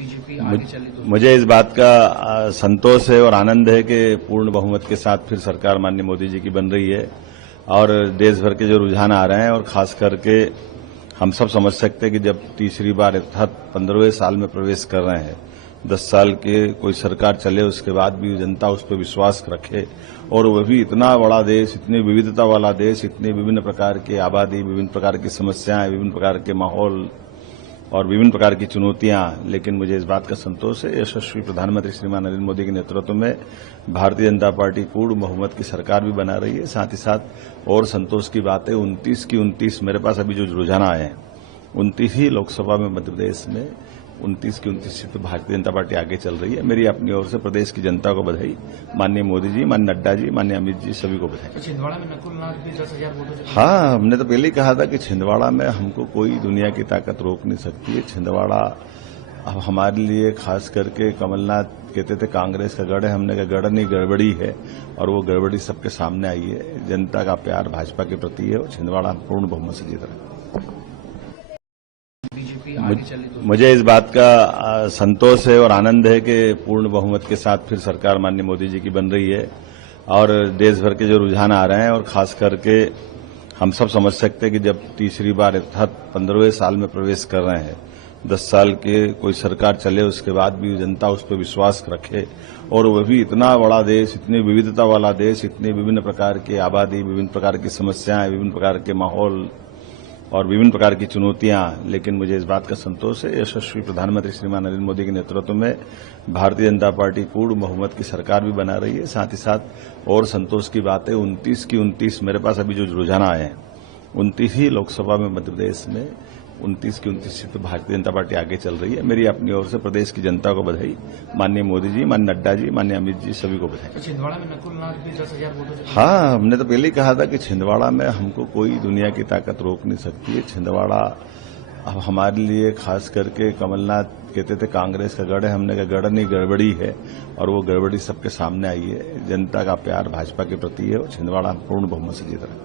BJP आगे चली तो मुझे इस बात का संतोष है और आनंद है कि पूर्ण बहुमत के साथ फिर सरकार माननीय मोदी जी की बन रही है और देश भर के जो रुझान आ रहे हैं और खास करके हम सब समझ सकते हैं कि जब तीसरी बार अर्थात 15वें साल में प्रवेश कर रहे हैं, 10 साल के कोई सरकार चले उसके बाद भी जनता उस पर विश्वास रखे और वह भी इतना बड़ा देश, इतनी विविधता वाला देश, इतनी विभिन्न प्रकार की आबादी, विभिन्न प्रकार की समस्याएं, विभिन्न प्रकार के माहौल और विभिन्न प्रकार की चुनौतियां। लेकिन मुझे इस बात का संतोष है, यशस्वी प्रधानमंत्री श्रीमान नरेंद्र मोदी के नेतृत्व में भारतीय जनता पार्टी पूर्ण बहुमत की सरकार भी बना रही है। साथ ही साथ और संतोष की बात है, 29 की 29 मेरे पास अभी जो रुझान आए हैं, 29 ही लोकसभा में मध्य प्रदेश में 29 की 29 सीट पर भारतीय जनता पार्टी आगे चल रही है। मेरी अपनी ओर से प्रदेश की जनता को बधाई, माननीय मोदी जी, माननीय नड्डा जी, माननीय अमित जी, सभी को बधाई। छिंदवाड़ा में नकुल नाथ भी 10,000 वोटों से। हाँ, हमने तो पहले ही कहा था कि छिंदवाड़ा में हमको कोई दुनिया की ताकत रोक नहीं सकती है। छिंदवाड़ा अब हमारे लिए खास करके कमलनाथ कहते थे कांग्रेस का गढ़ है, हमने कहा गढ़ नहीं गड़बड़ी है और वो गड़बड़ी सबके सामने आई है। जनता का प्यार भाजपा के प्रति है और छिंदवाड़ा पूर्ण बहुमत से जीत रहा है। आगे चली तो मुझे इस बात का संतोष है और आनंद है कि पूर्ण बहुमत के साथ फिर सरकार माननीय मोदी जी की बन रही है और देश भर के जो रुझान आ रहे हैं और खास करके हम सब समझ सकते हैं कि जब तीसरी बार अर्थात 15वें साल में प्रवेश कर रहे हैं, 10 साल के कोई सरकार चले उसके बाद भी जनता उस पर विश्वास रखे और वह भी इतना बड़ा देश, इतनी विविधता वाला देश, इतनी विभिन्न प्रकार की आबादी, विभिन्न प्रकार की समस्याएं, विभिन्न प्रकार के माहौल और विभिन्न प्रकार की चुनौतियां। लेकिन मुझे इस बात का संतोष है, यशस्वी प्रधानमंत्री श्रीमान नरेंद्र मोदी के नेतृत्व में भारतीय जनता पार्टी पूर्ण बहुमत की सरकार भी बना रही है। साथ ही साथ और संतोष की बात है, 29 की 29 मेरे पास अभी जो रुझान आए हैं, 29 ही लोकसभा में मध्य प्रदेश में 29 की 29 सीट पर भारतीय जनता पार्टी आगे चल रही है। मेरी अपनी ओर से प्रदेश की जनता को बधाई, माननीय मोदी जी, माननीय नड्डा जी, माननीय अमित जी, सभी को बधाई। छिंदवाड़ा में नकुल नाथ भी 10,000 वोटों से। हाँ, हमने तो पहले ही कहा था कि छिंदवाड़ा में हमको कोई दुनिया की ताकत रोक नहीं सकती है। छिंदवाड़ा अब हमारे लिए खास करके कमलनाथ कहते थे कांग्रेस का गढ़ है, हमने कहा गढ़ नहीं गड़बड़ी है और वो गड़बड़ी सबके सामने आई है। जनता का प्यार भाजपा के प्रति है और छिंदवाड़ा पूर्ण बहुमत से जीत रहा है।